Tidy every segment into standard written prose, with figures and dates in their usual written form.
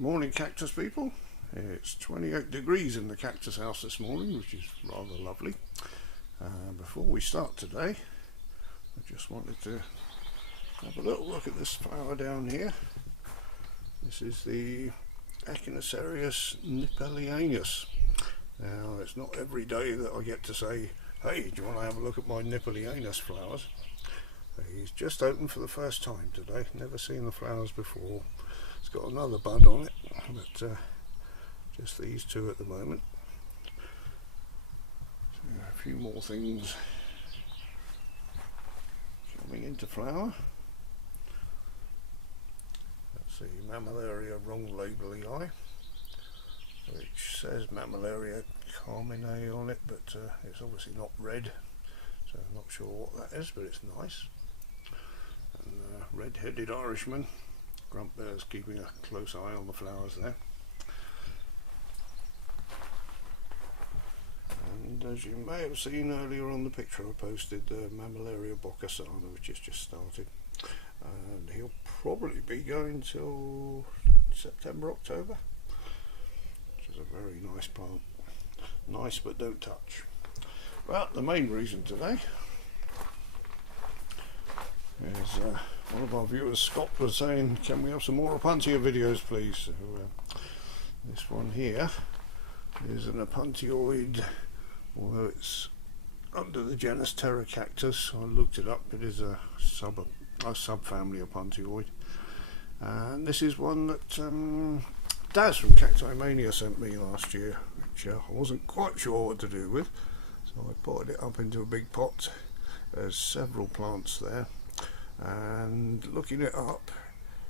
Morning, cactus people. It's 28 degrees in the cactus house this morning, which is rather lovely. Before we start today, I just wanted to have a little look at this flower down here. This is the Echinocerius nippellianus. Now, it's not every day that I get to say, hey, do you want to have a look at my nippellianus flowers? He's just opened for the first time today, never seen the flowers before. It's got another bud on it, but just these two at the moment. So a few more things coming into flower. Let's see, Mammillaria wronglabiali, which says Mammillaria carminae on it, but it's obviously not red, so I'm not sure what that is, but it's nice. And red-headed Irishman. Grunt Bear's keeping a close eye on the flowers there. And as you may have seen earlier on the picture I posted, Mammillaria boccasana, which has just started. And he'll probably be going till September, October, which is a very nice plant. Nice but don't touch. Well, the main reason today is one of our viewers, Scott, was saying, can we have some more Opuntioid videos please? So this one here is an Opuntioid, although it's under the genus Teratocactus. I looked it up, it is a subfamily Opuntioid. And this is one that Daz from Cacti Mania sent me last year, which I wasn't quite sure what to do with. So I potted it up into a big pot. There's several plants there. And looking it up,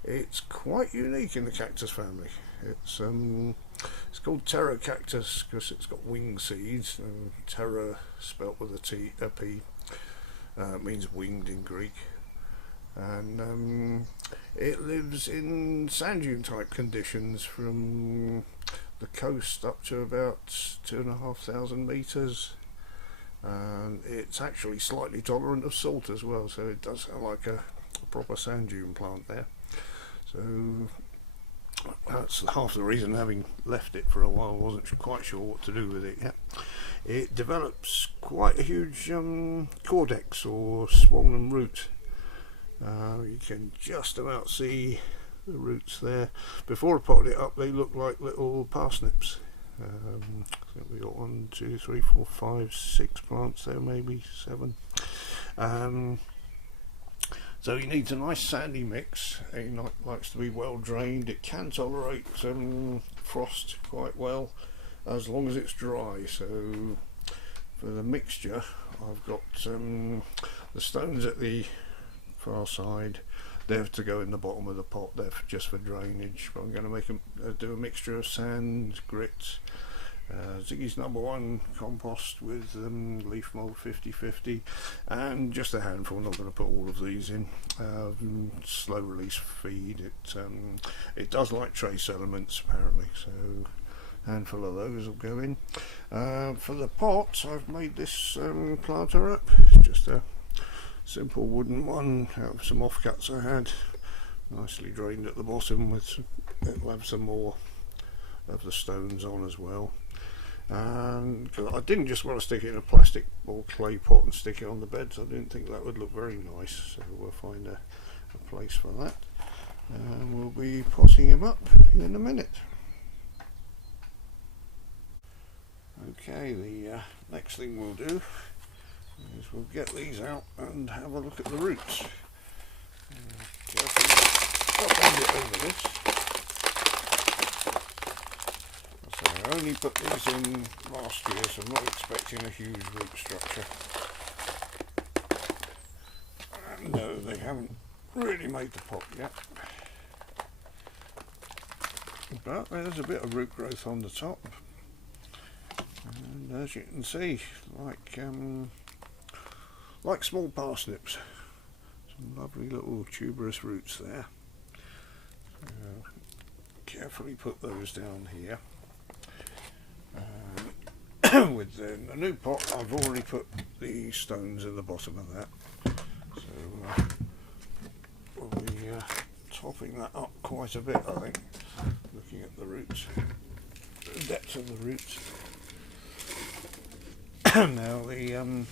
it's quite unique in the cactus family. It's called Pterocactus because it's got wing seeds. Ptera, spelt with a P, means winged in Greek. And it lives in sand dune type conditions from the coast up to about 2,500 meters. And it's actually slightly tolerant of salt as well, so it does sound like a proper sand dune plant there. So that's half the reason, having left it for a while, I wasn't quite sure what to do with it yet. It develops quite a huge caudex or swollen root. You can just about see the roots there. Before I potted it up, they look like little parsnips. I think we got 1, 2, 3, 4, 5, 6 plants there, maybe 7. So he needs a nice sandy mix. He likes to be well drained. It can tolerate frost quite well as long as it's dry. So for the mixture, I've got the stones at the far side. They have to go in the bottom of the pot. They're just for drainage. But I'm going to do a mixture of sand, grit, Ziggy's #1 compost with leaf mould 50/50, and just a handful. I'm not going to put all of these in. Slow release feed. It does like trace elements apparently, so a handful of those will go in. For the pot, I've made this planter up. It's just a simple wooden one out of some offcuts I had, nicely drained at the bottom. It'll have some more of the stones on as well. And I didn't just want to stick it in a plastic or clay pot and stick it on the bed, so I didn't think that would look very nice. So we'll find a place for that, and we'll be potting him up in a minute. Okay, the next thing we'll do is we'll get these out and have a look at the roots. Carefully bend it over this. So I only put these in last year, so I'm not expecting a huge root structure. No, they haven't really made the pot yet. But there's a bit of root growth on the top. And as you can see, like small parsnips, some lovely little tuberous roots there. Carefully put those down here. With the new pot, I've already put the stones in the bottom of that, so we'll be topping that up quite a bit, I think. looking at the roots, the depth of the roots. Now the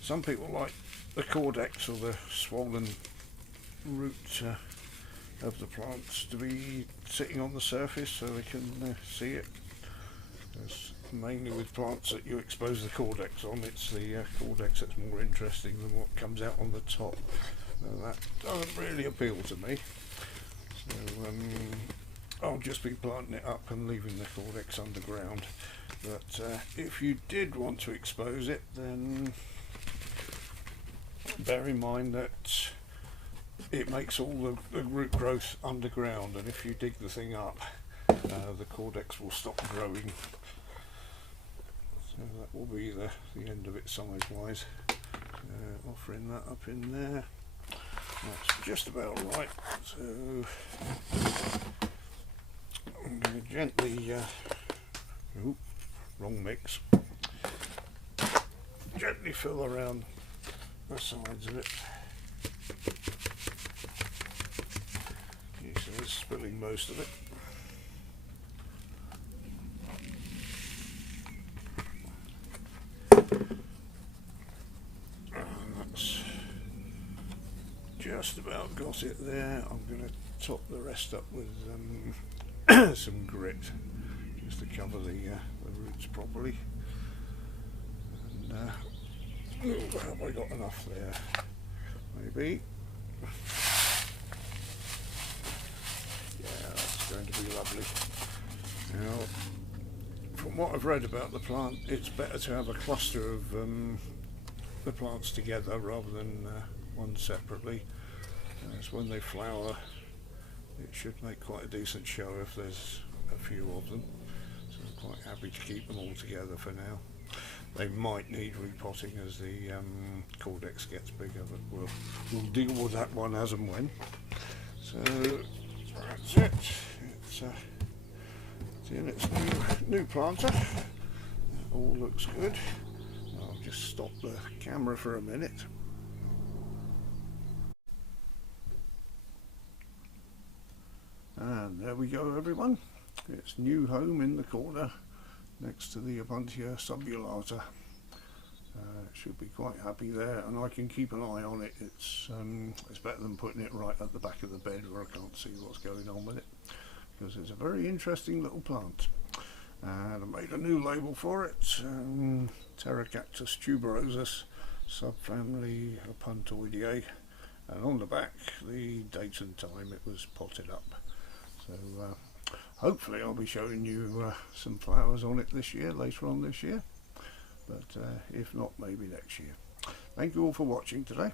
some people like the caudex or the swollen root of the plants to be sitting on the surface so they can see it. It's mainly with plants that you expose the caudex on, it's the caudex that's more interesting than what comes out on the top. Now that doesn't really appeal to me, so I'll just be planting it up and leaving the caudex underground. But if you did want to expose it, then bear in mind that it makes all the root growth underground, and if you dig the thing up, the caudex will stop growing. So that will be the end of it size wise. Offering that up in there, that's just about right. So I'm going to gently wrong mix, gently fill around the sides of it. Okay, so it's spilling most of it. And that's just about got it there. I'm going to top the rest up with some grit, just to cover the roots properly. And have I got enough there? Maybe. Yeah, that's going to be lovely. Now, from what I've read about the plant, it's better to have a cluster of the plants together rather than one separately. As when they flower, it should make quite a decent show if there's a few of them. So I'm quite happy to keep them all together for now. They might need repotting as the caudex gets bigger, but we'll deal with that one as and when. So that's it. It's in its new planter. That all looks good. I'll just stop the camera for a minute. And there we go, everyone. Its new home in the corner next to the Opuntioid subulata. It should be quite happy there, and I can keep an eye on it. It's better than putting it right at the back of the bed where I can't see what's going on with it, because it's a very interesting little plant. And I made a new label for it, Teratocactus tuberosus, subfamily Opuntioidae, and on the back the date and time it was potted up. So hopefully I'll be showing you some flowers on it this year, later on this year, but if not, maybe next year. Thank you all for watching today.